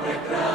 Dobre kraj.